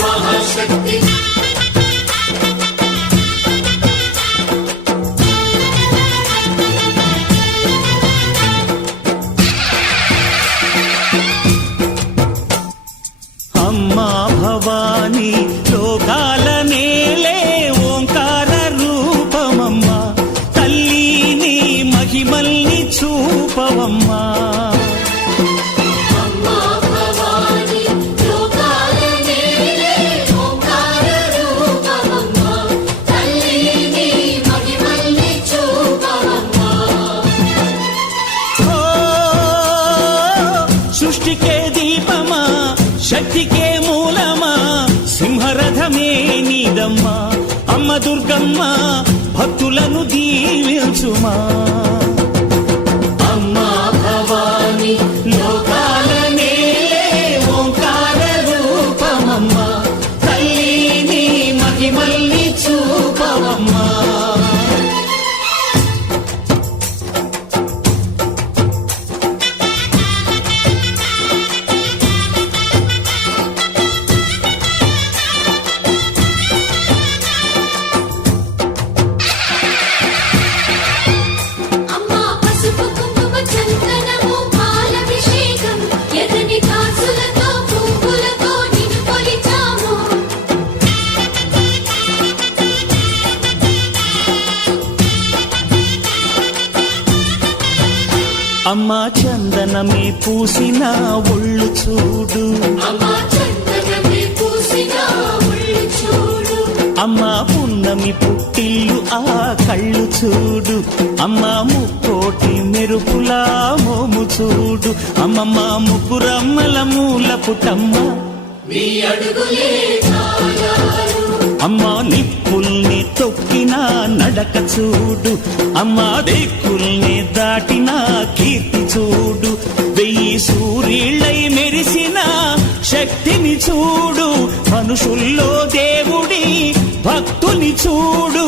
మహాశక్తి అమ్మా భవాని లోకాల నేలే ఓంకార రూపమమ్మా తల్లి నీ మహిమల్ని చూపవమ్మా సృష్టికే దీపమా శక్తికే మూలమా సింహరథమే నీదమ్మా అమ్మ దుర్గమ్మ భక్తులను దీవించుమా అమ్మా భవాని లోకాల నేలే ఓంకార రూపమమ్మా తల్లి నీ మహిమల్ని చూపవమ్మా అమ్మా చందనమే పూసిన ఒళ్ళు చూడు అమ్మా పున్నమి పుట్టిల్లు ఆ కళ్ళు చూడు అమ్మా ముక్కోటి మెరుపులా మోము చూడు అమ్మమ్మ ముగ్గురమ్మల మూల పుటమ్మ అమ్మా నిప్పుల్ని తొక్కిన నడక చూడు అమ్మా దిక్కుల్ని దాటిన కీర్తి చూడు 1000 సూర్యుళ్ళై మెరిసిన శక్తిని చూడు మనుషుల్లో దేవుడి భక్తుని చూడు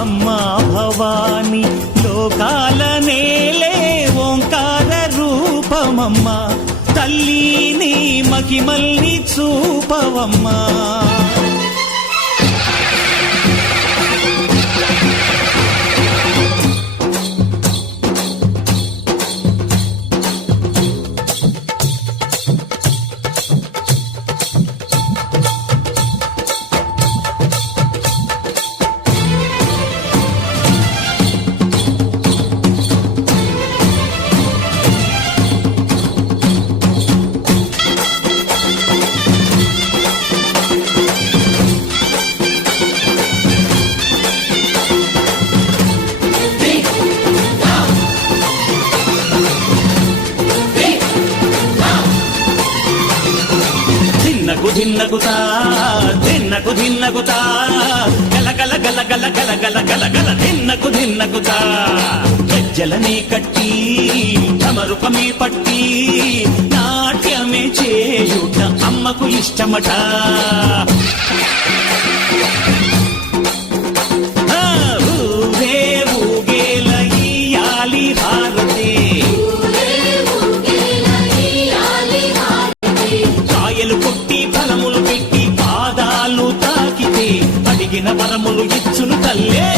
అమ్మా భవాని లోకాల నేలే ఓంకార రూపమమ్మా తల్లి నీ మహిమల్ని చూపవమ్మా ధిన్నగుతా ధిన్నకు ధిన్నగుతా గల గల గల గల గల గల గల గల ధిన్నగుతా గజ్జలనే కట్టి తమరుపమే పట్టి నాట్యమే చేయుట అమ్మకు ఇష్టమట ఊరే ఊగేల ఇయ్యాలి హారతి కాయలు కొట్టి ఫలములు పెట్టి పాదాలు తాకితే అడిగిన వరములు ఇచ్చును తల్లే